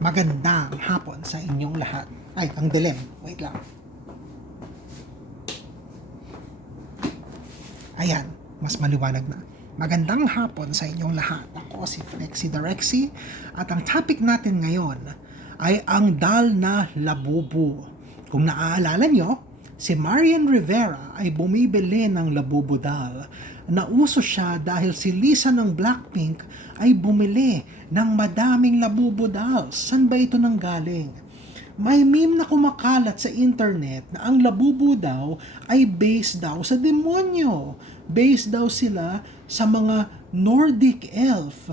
Magandang hapon sa inyong lahat. Ay, ang dilim. Wait lang. Ayan, mas maliwanag na. Magandang hapon sa inyong lahat. Ako si Flexi Rexy at ang topic natin ngayon ay ang dal na labubu. Kung naaalala nyo, si Marian Rivera ay bumibili ng labubu dal. Nauso siya dahil si Lisa ng Blackpink ay bumili ng madaming labubu dolls. San ba ito nang galing? May meme na kumakalat sa internet na ang labubu daw ay based daw sa demonyo. Based daw sila sa mga Nordic elf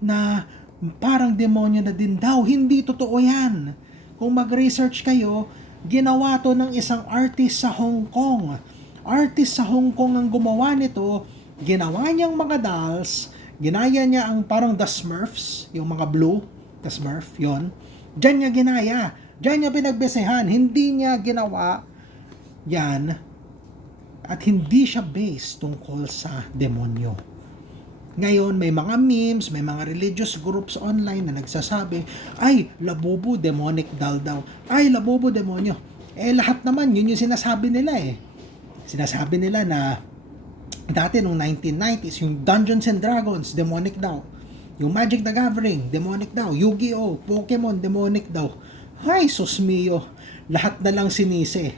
na parang demonyo na din daw. Hindi totoo yan. Kung mag-research kayo, ginawa to ng isang artist sa Hong Kong. Artist sa Hong Kong ang gumawa nito. Ginawa niyang mga dolls. Ginaya niya ang parang The Smurfs, yung mga blue, The Smurf, yon. Diyan niya ginaya. Diyan niya pinagbesehan. Hindi niya ginawa yan at hindi siya based tungkol sa demonyo. Ngayon, may mga memes, may mga religious groups online na nagsasabi, ay, labubu, demonic dal daw. Ay, labubu, demonyo. Eh, lahat naman, yun yung sinasabi nila eh. Sinasabi nila na dati nung 1990s, yung Dungeons and Dragons, demonic daw. Yung Magic the Gathering, demonic daw. Yu-Gi-Oh! Pokemon, demonic daw. Ay, sus mio. Lahat na lang sinisi.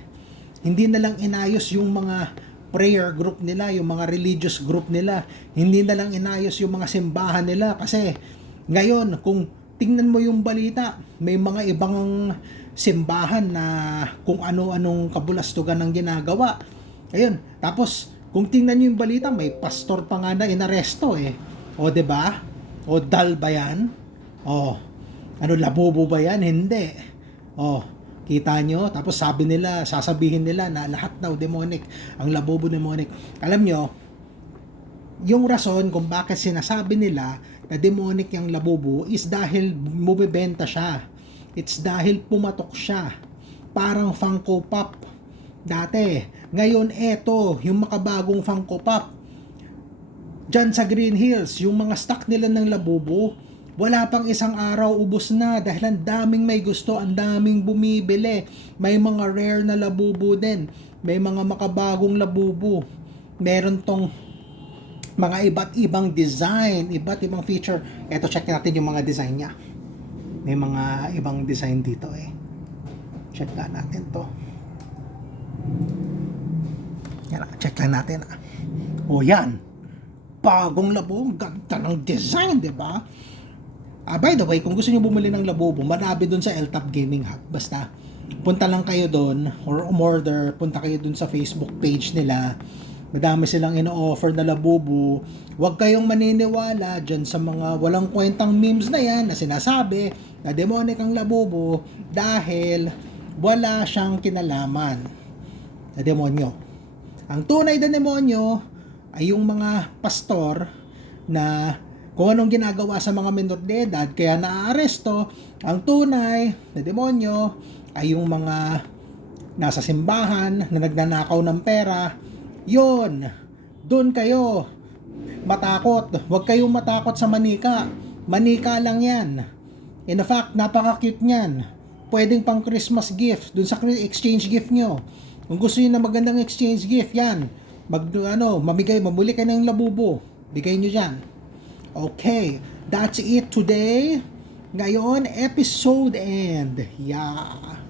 Hindi na lang inayos yung mga prayer group nila, yung mga religious group nila. Hindi na lang inayos yung mga simbahan nila. Kasi ngayon, kung tingnan mo yung balita, may mga ibang simbahan na kung ano-anong kabulastugan ang ginagawa. Ayun, tapos kung tingnan niyo yung balita, may pastor pa nga na inaresto eh. O 'di ba? O dal ba 'yan? O ano labobo ba 'yan? Hindi. O kita nyo, tapos sabi nila, sasabihin nila na lahat daw demonic, ang labobo demonic. Alam nyo, yung rason kung bakit sinasabi nila na demonic yung labubu is dahil bumibenta siya. It's dahil pumatok siya. Parang Funko Pop. Dati. Ngayon, eto, yung makabagong Funko Pop. Diyan sa Green Hills, yung mga stock nila ng labubu, wala pang isang araw, ubos na dahil ang daming may gusto, ang daming bumibili. May mga rare na labubu din. May mga makabagong labubu. Meron tong mga iba't ibang design, iba't ibang feature. Eto, check natin yung mga design niya. May mga ibang design dito eh. Check nga natin to. Yan, ah, check lang natin. ah. O yan. Bagong labo, ang ganda ng design, di ba? Ah, by the way, kung gusto niyo bumili ng labubo, marami doon sa Eltap Gaming Hub. Basta, punta lang kayo doon or umorder, punta kayo doon sa Facebook page nila. Madami silang ino-offer na labubu. Huwag kayong maniniwala dyan sa mga walang kwentang memes na yan na sinasabi na demonic ang labubu dahil wala siyang kinalaman na demonyo. Ang tunay na demonyo ay yung mga pastor na kung anong ginagawa sa mga menor de edad kaya naaaresto ang tunay na demonyo ay yung mga nasa simbahan na nagnanakaw ng pera. Yon doon kayo. Matakot. Huwag kayong matakot sa manika. Manika lang yan. In fact napaka-cute niyan. Pwedeng pang Christmas gift dun sa exchange gift nyo. Kung gusto niyo na magandang exchange gift yan. Mag ano mamigay mamuli kayo ng labubo. Bigay nyo dyan Okay, that's it today. Ngayon, episode end. Yeah.